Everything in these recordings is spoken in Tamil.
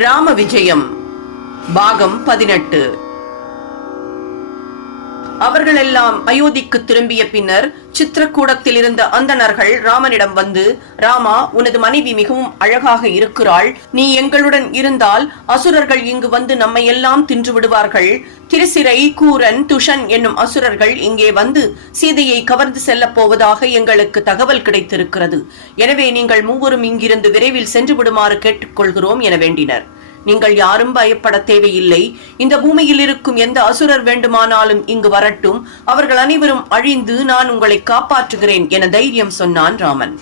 ராம விஜயம் பாகம் 18. அவர்களெல்லாம் அயோத்திக்கு திரும்பிய பின்னர் சித்திரக்கூடத்தில் இருந்த அந்தணர்கள் ராமனிடம் வந்து, ராமா, உனது மனைவி மிகவும் அழகாக இருக்கிறாள். நீ எங்களுடன் இருந்தால் அசுரர்கள் இங்கு வந்து நம்மை எல்லாம் தின்று விடுவார்கள். திரிசிரை, கூரன், துஷன் என்னும் அசுரர்கள் இங்கே வந்து சீதையை கவர்ந்து செல்லப் போவதாக எங்களுக்கு தகவல் கிடைத்திருக்கிறது. எனவே நீங்கள் மூவரும் இங்கிருந்து விரைவில் சென்று விடுமாறு கேட்டுக்கொள்கிறோம் என வேண்டினர். நீங்கள் யாரும் பயப்பட தேவையில்லை. இந்த பூமியில் இருக்கும் எந்த அசுரர் வேண்டுமானாலும் இங்கு வரட்டும். அவர்கள் அனைவரும் அழிந்து நான் உங்களை காப்பாற்றுகிறேன் என தைரியம் சொன்னான் ராமன்.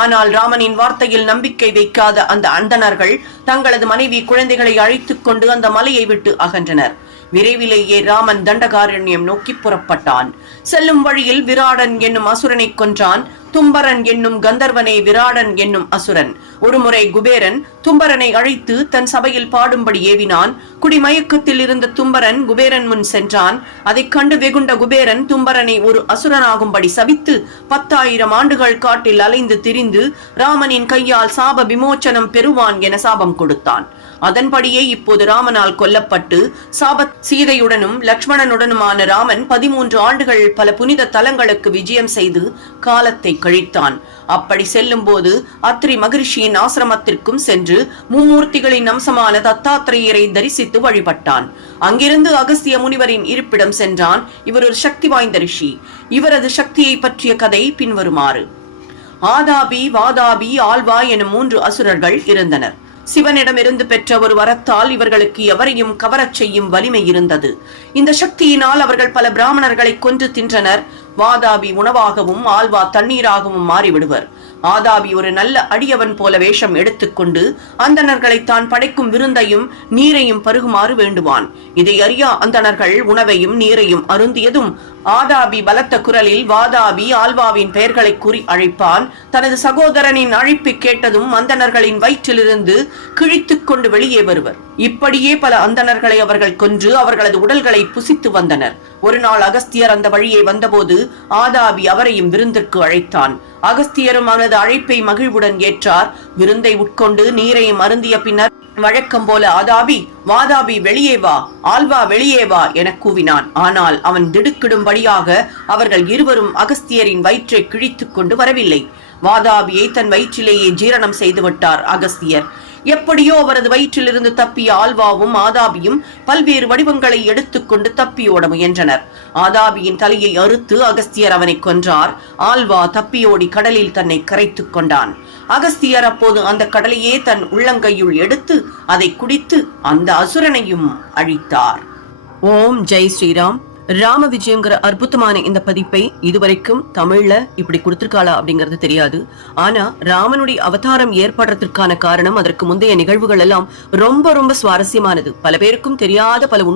ஆனால் ராமனின் வார்த்தையில் நம்பிக்கை வைக்காத அந்த அந்தணர்கள் தங்களது மனைவி, குழந்தைகளை அழைத்துக் கொண்டு அந்த மலையை விட்டு அகன்றனர். விரைவிலேயே ராமன் தண்டகாரண்யம் நோக்கி புறப்பட்டான். செல்லும் வழியில் விராடன் என்னும் அசுரனை கொன்றான். தும்பரன் என்னும் கந்தர்வனை விராடன் என்னும் அசுரன். ஒருமுறை குபேரன் தும்பரனை அழைத்து தன் சபையில் பாடும்படி ஏவினான். குடிமயக்கத்தில் இருந்த தும்பரன் குபேரன் முன் சென்றான். அதைக் கண்டு வெகுண்ட குபேரன் தும்பரனை ஒரு அசுரனாகும்படி சபித்து 10,000 ஆண்டுகள் காட்டில் அலைந்து திரிந்து ராமனின் கையால் சாப விமோச்சனம் பெறுவான் என சாபம் கொடுத்தான். அதன்படியே இப்போது ராமனால் கொல்லப்பட்டு சீதையுடனும் லக்ஷ்மணனுடனுமான ராமன் 13 ஆண்டுகள் பல புனித தலங்களுக்கு விஜயம் செய்து காலத்தை கழித்தான். அப்படி செல்லும் போது அத்ரி மகிழ்ச்சியின் ஆசிரமத்திற்கும் சென்று மும்மூர்த்திகளின் அம்சமான தத்தாத்திரேயரை தரிசித்து வழிபட்டான். அங்கிருந்து அகஸ்திய முனிவரின் இருப்பிடம் சென்றான். இவர் ஒரு சக்தி வாய்ந்த ரிஷி. இவரது சக்தியை பற்றிய கதை பின்வருமாறு. ஆதாபி, வாதாபி, ஆல்வா எனும் 3 அசுரர்கள் இருந்தனர். சிவனிடமிருந்து பெற்ற ஒரு வரத்தால் இவர்களுக்கு எவரையும் கவரச் செய்யும் வலிமை இருந்தது. இந்த சக்தியினால் அவர்கள் பல பிராமணர்களை கொன்று தின்றனர். வாதாபி உணவாகவும் ஆல்வா தண்ணீராகவும் மாறிவிடுவர். ஆதாபி ஒரு நல்ல அடியவன் போல வேஷம் எடுத்துக்கொண்டு அந்தணர்களை தான் படைக்கும் விருந்தையும் நீரையும் பருகுமாறு வேண்டுவான். இதை அறியா அந்தணர்கள் உணவையும் நீரையும் அருந்தியதும் ஆதாபி பலத்த குரலில் வாதாபி, ஆல்வாவின் பெயர்களை கூறி அழைப்பான். தனது சகோதரனின் அழைப்பை கேட்டதும் அந்தணர்களின் வயிற்றிலிருந்து கிழித்துக் கொண்டு வெளியே வருவர். இப்படியே பல அந்தணர்களை அவர்கள் கொன்று அவர்களது உடல்களை புசித்து வந்தனர். ஒரு நாள் அகஸ்தியர் அந்த வழியே வந்தபோது ஆதாபி அவரையும் விருந்திற்கு அழைத்தான். அகஸ்தியரும் அவனது அழைப்பை மகிழ்வுடன் ஏற்றார். விருந்தை உட்கொண்டு நீரையும் அருந்திய பின்னர் வழக்கம் போல ஆதாபி, வாதாபி வெளியே வா, ஆல்வா வெளியே வா என கூவினான். ஆனால் அவன் திடுக்கிடும்படியாக அவர்கள் இருவரும் அகஸ்தியரின் வயிற்றை கிழித்துக் கொண்டு வரவில்லை. வாதாபியை தன் வயிற்றிலேயே ஜீரணம் செய்து விட்டார் அகஸ்தியர். எப்படியோ அவரது வயிற்றிலிருந்து தப்பிய ஆல்வாவும் ஆதாபியும் பல்வேறு வடிவங்களை எடுத்துக்கொண்டு தப்பியோட முயன்றனர். ஆதாபியின் தலையை அறுத்து அகஸ்தியர் அவனை கொன்றார். ஆல்வா தப்பியோடி கடலில் தன்னை கரைத்துக் கொண்டான். அகஸ்தியர் அப்போது அந்த கடலையே தன் உள்ளங்கையுள் எடுத்து அதை குடித்து அந்த அசுரனையும் அழித்தார். ஓம் ஜெய் ஸ்ரீராம். ராம விஜயங்கிற அற்புதமான இந்த பதிப்பை இதுவரைக்கும் தமிழ்ல இப்படி கொடுத்திருக்காளா அப்படிங்கிறது தெரியாது. ஆனா ராமனுடைய அவதாரம் ஏற்படுறதுக்கான காரணம் அதற்கு முந்தைய நிகழ்வுகள் எல்லாம் ரொம்ப ரொம்ப சுவாரஸ்யமானது. பல பேருக்கும் தெரியாத பல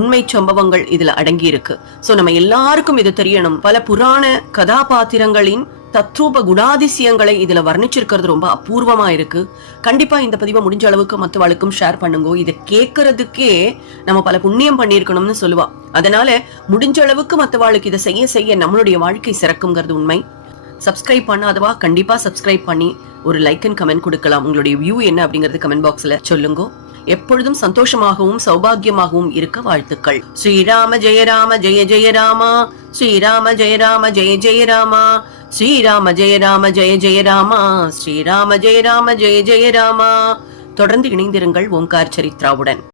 உண்மை சம்பவங்கள் இதுல அடங்கி இருக்கு. சோ நம்ம எல்லாருக்கும் இது தெரியணும். பல புராண கதாபாத்திரங்களின் தத்ரூப குணாதிசயங்களை இதுல வர்ணிச்சிருக்கிறது ரொம்ப அபூர்வமா இருக்கு. கண்டிப்பா இந்த பதிவை முடிஞ்ச அளவுக்கு மற்றவளுக்கும் ஷேர் பண்ணுங்க. இதை கேட்கறதுக்கே நம்ம பல புண்ணியம் பண்ணியிருக்கணும்னு சொல்லுவா. அதனால முடிஞ்ச அளவுக்கு மற்றவாளுக்கு இதை செய்ய செய்ய நம்மளுடைய வாழ்க்கை சிறக்குங்கிறது உண்மை. சப்ஸ்கிரைப் பண்ணாதவா கண்டிப்பா சப்ஸ்கிரைப் பண்ணி ஒரு லைக் அண்ட் கமெண்ட் கொடுக்கலாம். உங்களுடைய வியூ என்ன அப்படிங்கறது கமெண்ட் பாக்ஸ்ல சொல்லுங்க. எப்பொழுதும் சந்தோஷமாகவும் சௌபாகியமாகவும் இருக்க வாழ்த்துக்கள். ஸ்ரீராம ஜெய ராம ஜெய ஜெய ராமா, ஸ்ரீராம ஜெய ராம ஜெய ஜெய ராமா, ஸ்ரீராம ஜெய ராம ஜெய ஜெய ராமா, ஸ்ரீராம ஜெய ராம ஜெய ஜெய ராமா. தொடர்ந்து இணைந்திருங்கள் ஓம்கார் சரித்ராவுடன்.